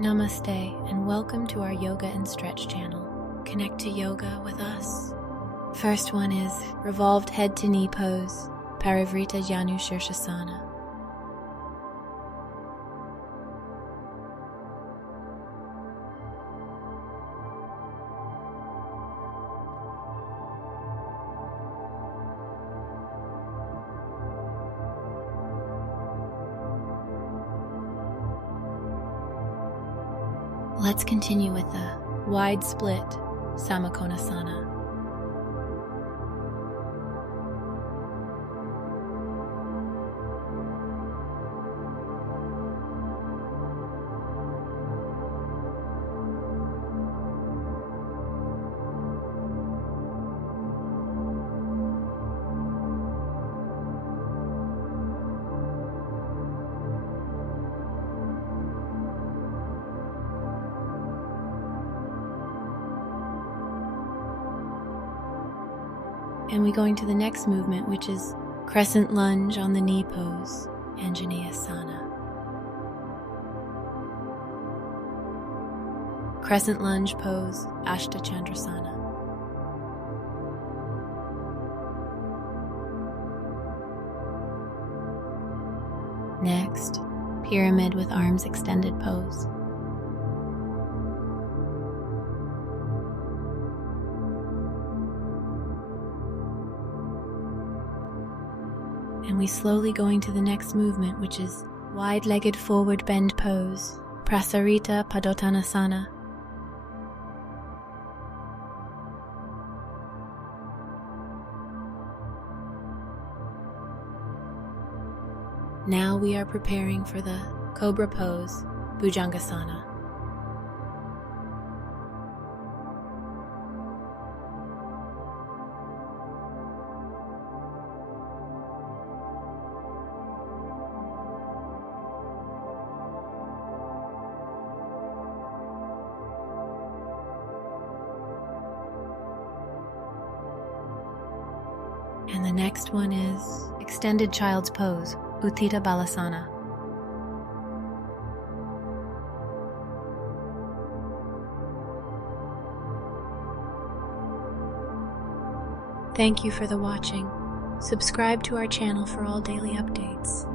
Namaste and welcome to our yoga and stretch channel. Connect to yoga with us. First one is revolved head to knee pose, Parivrita Janu Shirshasana. Let's continue with the wide split Samakonasana. And we're going to the next movement, which is crescent lunge on the knee pose, Anjaneyasana. Crescent lunge pose, Ashtachandrasana. Next, pyramid with arms extended pose. And we slowly going to the next movement, which is wide-legged forward bend pose, Prasarita Padottanasana. Now we are preparing for the cobra pose, Bhujangasana. And the next one is extended child's pose, Utthita Balasana. Thank you for the watching. Subscribe to our channel for all daily updates.